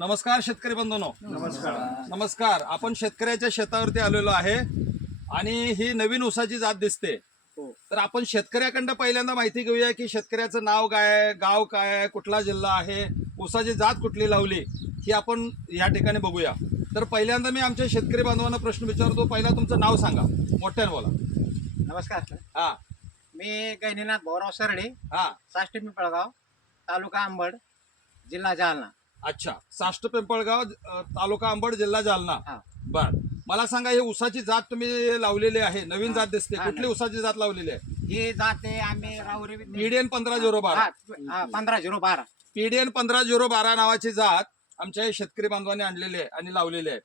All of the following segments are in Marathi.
नमस्कार शेतकरी बंधूंनो. नमस्कार. नमस्कार. आपण शेतकऱ्याच्या शेतावरती आलेलो आहे आणि ही नवीन ऊसाची जात दिसते. हो. तर आपण शेतकऱ्याकडं पहिल्यांदा माहिती घेऊया की शेतकऱ्याचं नाव काय आहे गाव काय आहे कुठला जिल्हा आहे ऊसाची जात कुठली लावली ही आपण या ठिकाणी बघूया. तर पहिल्यांदा मी आमच्या शेतकरी बांधवांना प्रश्न विचारतो पहिला तुमचं नाव सांगा. मोठ्याने बोला. नमस्कार हा. मी गैनीनाथ भाऊराव सरडे हा. साष्टी पिंपळगाव तालुका अंबड जिल्हा जालना. अच्छा. साष्ट पिंपळगाव तालुका अंबड जिल्हा जालना. हा. बर. मला सांगा ही ऊसाची जात तुम्ही लावलेली आहे. नवीन. जात दिसते. हा, कुठली नवीन. ऊसाची जात लावलेली आहे? ही जाते आम्ही राहुरी पीडीएन पंधरा झिरो बारा. पंधरा झिरो बारा. पीडीएन पंधरा झिरो बारा नावाची जात आमच्या शेतकरी बांधवांनी आणलेली आहे आणि लावलेली आहे.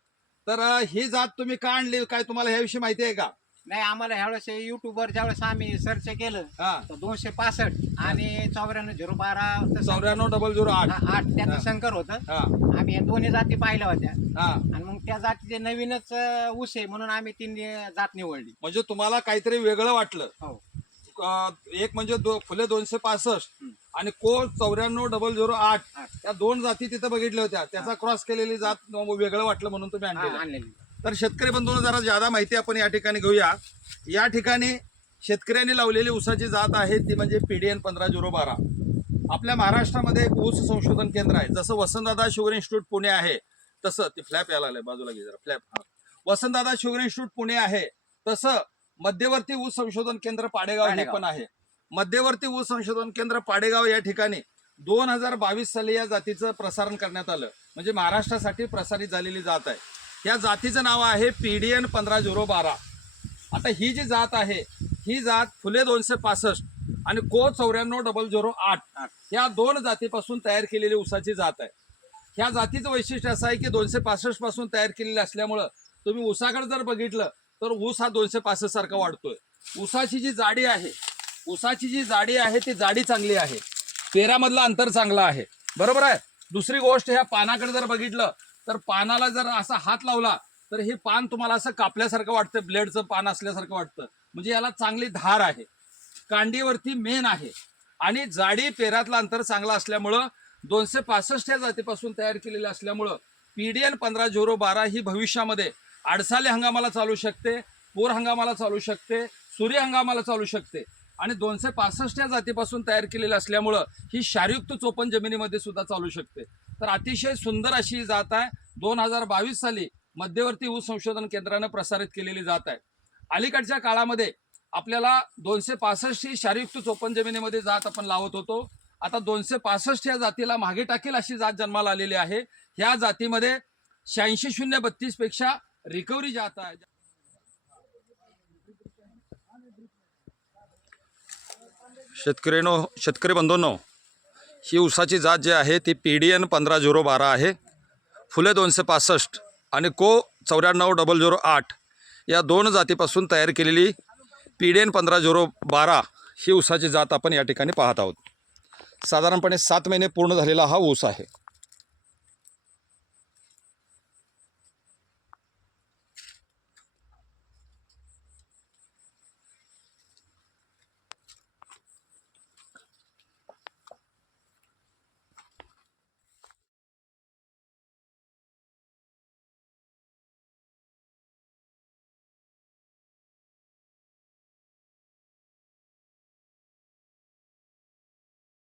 तर अ, ही जात तुम्ही का आणली? काय तुम्हाला ह्याविषयी माहिती आहे का? नाही आम्हाला ह्यावेळेस युट्यूबवर ज्यावेळेस आम्ही सर्च केलं हा. तर दोनशे पासष्ट आणि चौऱ्याण्णव झिरो बारा चौऱ्याण्णव डबल झिरो आठ. हा, आठ त्याचं हा. शंकर होतं. हा. आम्ही या दोन्ही जाती पाहिल्या होत्या. हा. आणि मग त्या जातीचे नवीनच अं, ऊस आहे म्हणून आम्ही तीन जात निवडली. म्हणजे तुम्हाला काहीतरी वेगळं वाटलं. हो. अ, एक म्हणजे दो, फुले दोनशे पासष्ट हं. आणि को चौऱ्याण्णव डबल झिरो आठ. आठ. त्या दोन जाती तिथं बघितल्या होत्या. त्याचा क्रॉस केलेली जात वेगळं वाटलं म्हणून तुम्ही हा, आणलेलं आणलेली. तर शेतकरी बंधूंनो जरा ज्यादा माहिती आपण या ठिकाणी घेऊया. या ठिकाणी शेतकऱ्यांनी लावलेली ऊसाची जात आहे ती म्हणजे पीडीएन पंधरा झिरो बारा. आपल्या महाराष्ट्रामध्ये एक ऊस संशोधन केंद्र आहे. जसं वसंतदादा शुगर इन्स्टिट्यूट पुणे आहे तसं ती फ्लॅप यायला लागलंय बाजूला घे जरा फ्लॅप हा. वसंतदादा शुगर इन्स्टिट्यूट पुणे आहे तसं मध्यवर्ती ऊस संशोधन केंद्र पाडेगाव. हे. पण आहे. मध्यवर्ती ऊस संशोधन केंद्र पाडेगाव या ठिकाणी दोन हजार बावीस साली या जातीचं प्रसारण करण्यात आलं. म्हणजे महाराष्ट्रासाठी प्रसारित झालेली जात आहे. या जातीचं नाव आहे पीडीएन पंधरा झिरो बारा. आता ही जी जात आहे ही जात फुले दोनशे पासष्ट आणि को चौऱ्याण्णव डबल झिरो आठ. या दोन जातीपासून तयार केलेली ऊसाची जात आहे. ह्या जातीचं वैशिष्ट्य असं आहे की दोनशे पासष्टपासून तयार केलेली असल्यामुळं तुम्ही ऊसाकडे जर बघितलं तर ऊस हा दोनशे पासष्ट सारखा वाढतोय. ऊसाची जी जाडी आहे ऊसाची जी जाडी आहे ती जाडी चांगली आहे. पेरामधलं अंतर चांगलं आहे. बरोबर आहे? दुसरी गोष्ट ह्या पानाकडे जर बघितलं तर पानाला जर असा हात लावला तर हे पान तुम्हाला असं कापल्यासारखं वाटतं ब्लेडचं पान असल्यासारखं वाटतं. म्हणजे याला चांगली धार आहे. कांडीवरती मेन आहे. आणि जाडी पेरातलं अंतर चांगलं असल्यामुळं दोनशे पासष्ट या जातीपासून तयार केलेलं असल्यामुळं पीडीएन पंधरा झिरो बारा ही भविष्यामध्ये आडसाले हंगामाला चालू शकते पूर हंगामाला चालू शकते सूर्य हंगामाला चालू शकते. आणि दोनशे पासष्ट या जातीपासून तयार केलेली असल्यामुळं ही क्षारयुक्त चोपन जमिनीमध्ये सुद्धा चालू शकते. तर अतिशय सुंदर अशी ही जात आहे. दोन हजार बावीस साली मध्यवर्ती ऊस संशोधन केंद्रानं प्रसारित केलेली जात आहे. अलीकडच्या काळामध्ये आपल्याला दोनशे पासष्ट ही क्षारयुक्त चोपन जमिनीमध्ये जात आपण लावत होतो. आता दोनशे पासष्ट या जातीला मागे टाकेल अशी जात जन्माला आलेली आहे. ह्या जातीमध्ये शहाऐंशी शून्य बत्तीसपेक्षा रिकव्हरी जात आहे. शेतकऱ्यानो शेतकरी बंधूंनो ही ऊसाची जात जी आहे ती पी डी एन पंधरा झिरो बारा आहे. फुले दोनशे पासष्ट आणि को चौऱ्याण्णव डबल झिरो आठ या दोन जातीपासून तयार केलेली पी डी एन पंधरा झिरो बारा ही ऊसाची जात आपण या ठिकाणी पाहत आहोत. साधारणपणे सात महिने पूर्ण झालेला हा ऊस आहे.